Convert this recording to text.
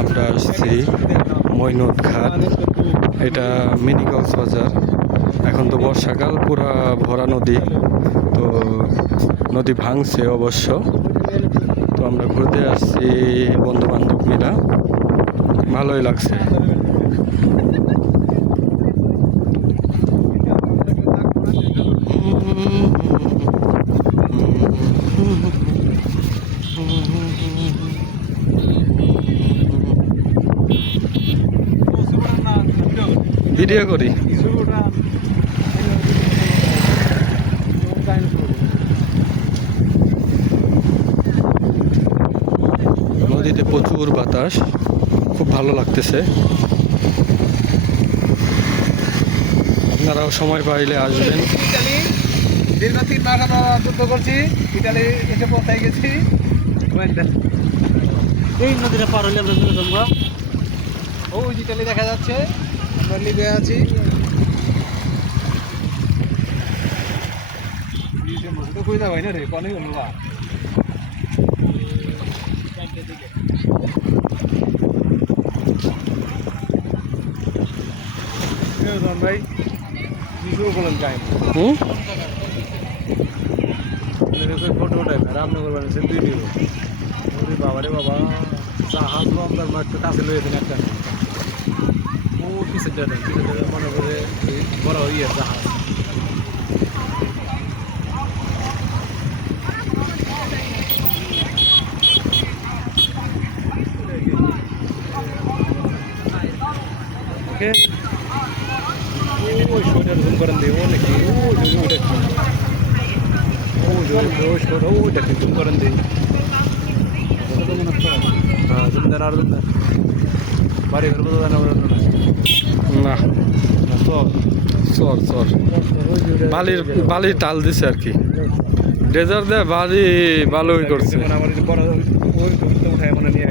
আমরা আসছি মৈনট ঘাট। এটা মিনি কক্সবাজার। এখন তো বর্ষাকাল, পুরা ভরা নদী, তো নদী ভাঙছে অবশ্য। তো আমরা ঘুরতে আসছি বন্ধু বান্ধব মিলা, ভালোই লাগছে। ভিডিও করি। নদীতে প্রচুর বাতাস, খুব ভালো লাগতেছে। আপনারাও সময় পাইলে আসবেন। দীর্ঘ 3 মাস আমরা যুদ্ধ করছি, ইটালি এসে পৌঁছাই গেছি। এই নদীটা পার হলে আমরা চলে যাবো। ওই ইটালি দেখা যাচ্ছে, আমরা লিবিয়া আছি। কই না ভাই না রে, কনে গেল বা ভাই শুরু করলেন কাহিনী। ফটো ওঠাই রামনগর বানিয়েছেন ভিডিও। বাবা রে বাবা, জাহাজ আপনার একটু কাছে লয়েছেন একটা। ও পিছের মনে করে বড় ইয়ে জাহাজ। ওকে, ওই শোটার জুম করেন দিয়ে ও নাকি ওইটা জুম করেন দিই। হ্যাঁ, জুম দেন আর জুম দেন। বাড়ি ঘর বোঝা না না, চর চর বালির টাল দিছে আর কি। ডেজার দেয় বালি ভালোই করছে। আমার বড় ওই উঠায় মানে নিয়ে